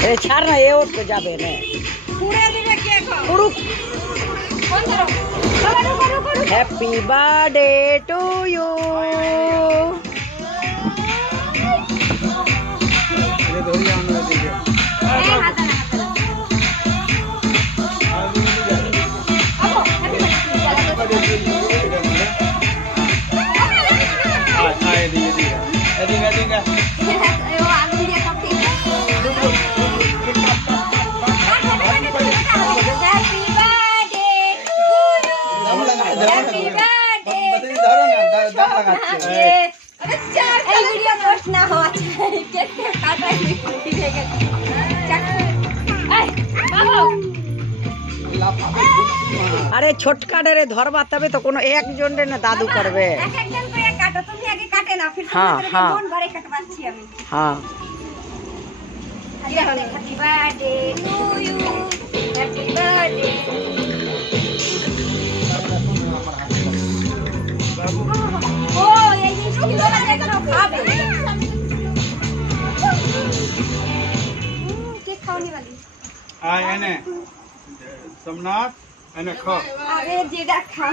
ए ছাড় না এ ওর তো যাবে না পুড়ে দিবে কে গো পুরুক কোন ধরো করো হ্যাপি বার্থডে টু ইউ এই হাতে না আবো আরে ছোটকাটারে ধরবা তবে তো কোনো একজন রে না দাদু করবে এক একজন করে কাটো তুমি আগে কাটে নাও फिर हाँ, हाँ। কোন বারে কাটবাচ্ছি আমি হ্যাঁ happy birthday to you happy birthday ও এই জিনিসগুলো লাগে কেন খাবে কেক খাওয়ানি वाली आय एने सोमनाथ एने खो আরে যেটা খা